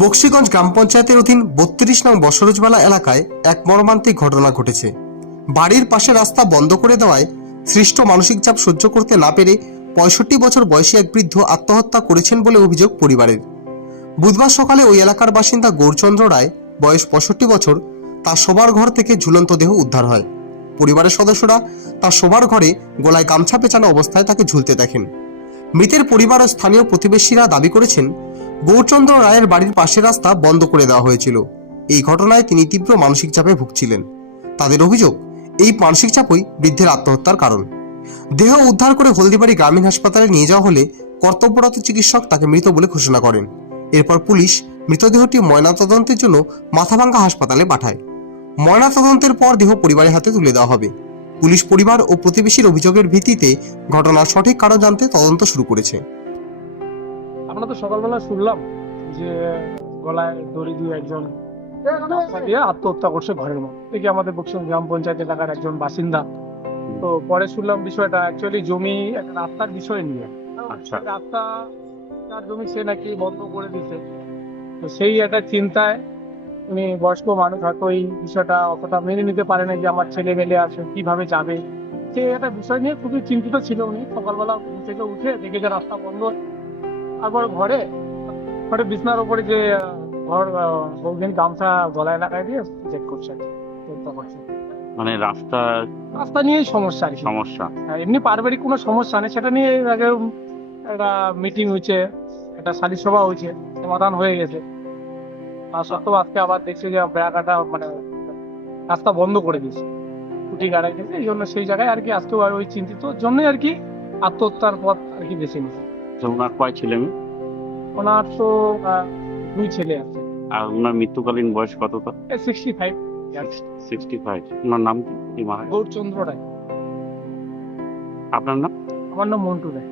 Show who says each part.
Speaker 1: বক্সিগঞ্জ গ্রাম পঞ্চায়েতের অধীন বত্রিশ নং বসরজবালা এলাকায় এক মর্মান্তিক ঘটনা ঘটেছে। বাড়ির পাশে রাস্তা বন্ধ করে দেওয়ায় সৃষ্ট মানসিক চাপ সহ্য করতে না পেরে পঁয়ষট্টি বছর বয়সী এক বৃদ্ধ আত্মহত্যা করেছেন বলে অভিযোগ পরিবারের। বুধবার সকালে ওই এলাকার বাসিন্দা গৌরচন্দ্র রায়, বয়স পঁয়ষট্টি বছর, তার শোবার ঘর থেকে ঝুলন্ত দেহ উদ্ধার হয়। পরিবারের সদস্যরা তার শোবার ঘরে গলায় গামছা পেঁচানো অবস্থায় তাকে ঝুলতে দেখেন। মৃতের পরিবার ও স্থানীয় প্রতিবেশীরা দাবি করেছেন, গৌরচন্দ্র রায়ের বাড়ির পাশের রাস্তা বন্ধ করে দেওয়া হয়েছিল। এই ঘটনায় তিনি তীব্র মানসিক চাপে ভুগছিলেন। তাদের অভিযোগ, এই মানসিক চাপই বৃদ্ধের আত্মহত্যার কারণ। দেহ উদ্ধার করে হলদিবাড়ি গ্রামীণ হাসপাতালে নিয়ে যাওয়া হলে কর্তব্যরত চিকিৎসক তাকে মৃত বলে ঘোষণা করেন। এরপর পুলিশ মৃতদেহটি ময়নাতদন্তের জন্য মাথাভাঙ্গা হাসপাতালে পাঠায়। ময়নাতদন্তের পর দেহ পরিবারের হাতে তুলে দেওয়া হবে। পুলিশ পরিবার ও প্রতিবেশীর অভিযোগের ভিত্তিতে ঘটনার সঠিক কারণ জানতে তদন্ত শুরু করেছে।
Speaker 2: আমরা তো সকালবেলা শুনলাম যে গলায় দড়ি দিয়ে একজন দিয়ে আত্মহত্যা করছে ঘরের মধ্যে। থেকে আমাদের বক্সন গ্রাম পঞ্চায়েত এলাকার একজন বাসিন্দা। তো পরে শুনলাম বিষয়টা অ্যাকচুয়ালি জমি একটা রাস্তার বিষয় নিয়ে।
Speaker 3: আচ্ছা।
Speaker 2: রাস্তা তার জমি সে নাকি বন্ধ করে দিছে তো সেই একটা চিন্তায় উনি বয়স্ক মানুষ হয়তো এই বিষয়টা অতটা মেনে নিতে পারে না যে আমার ছেলে মেলে আছে কীভাবে যাবে? সে একটা বিষয় নিয়ে খুবই চিন্তিত ছিল উনি। সকালবেলা ঘুম থেকে উঠে দেখে যে রাস্তা বন্ধ। তারপর ঘরে ঘরে বিছনার উপরে যে ঘর বৌদিন গামছা গলায় লাগাই দিয়ে চেক করছে চিন্তা করছে
Speaker 3: মানে রাস্তা
Speaker 2: রাস্তা নিয়েই সমস্যা আর
Speaker 3: সমস্যা।
Speaker 2: এমনি পারিবারিক কোনো সমস্যা নেই। সেটা নিয়ে আগে একটা মিটিং হয়েছে একটা সালিশ সভা হয়েছে সমাধান হয়ে গেছে। সত্ত্বেও আজকে আবার দেখছি যে ব্যাগাটা মানে রাস্তা বন্ধ করে দিয়েছে। ছুটি গাড়াই দিয়েছে এই জন্য সেই জায়গায় আর কি আজকেও আর ওই চিন্তিত জন্যই আর কি আত্মহত্যার পথ আর কি বেছে নিয়েছে।
Speaker 3: ওনার কয় ছেলে মেয়ে?
Speaker 2: ওনার তো দুই ছেলে আছে।
Speaker 3: আর ওনার মৃত্যুকালীন বয়স কত তো
Speaker 2: সিক্সটি ফাইভ
Speaker 3: সিক্সটি ফাইভ ওনার নাম কি?
Speaker 2: গৌরচন্দ্র রায়।
Speaker 3: আপনার নাম?
Speaker 2: আমার নাম মন্টু রায়।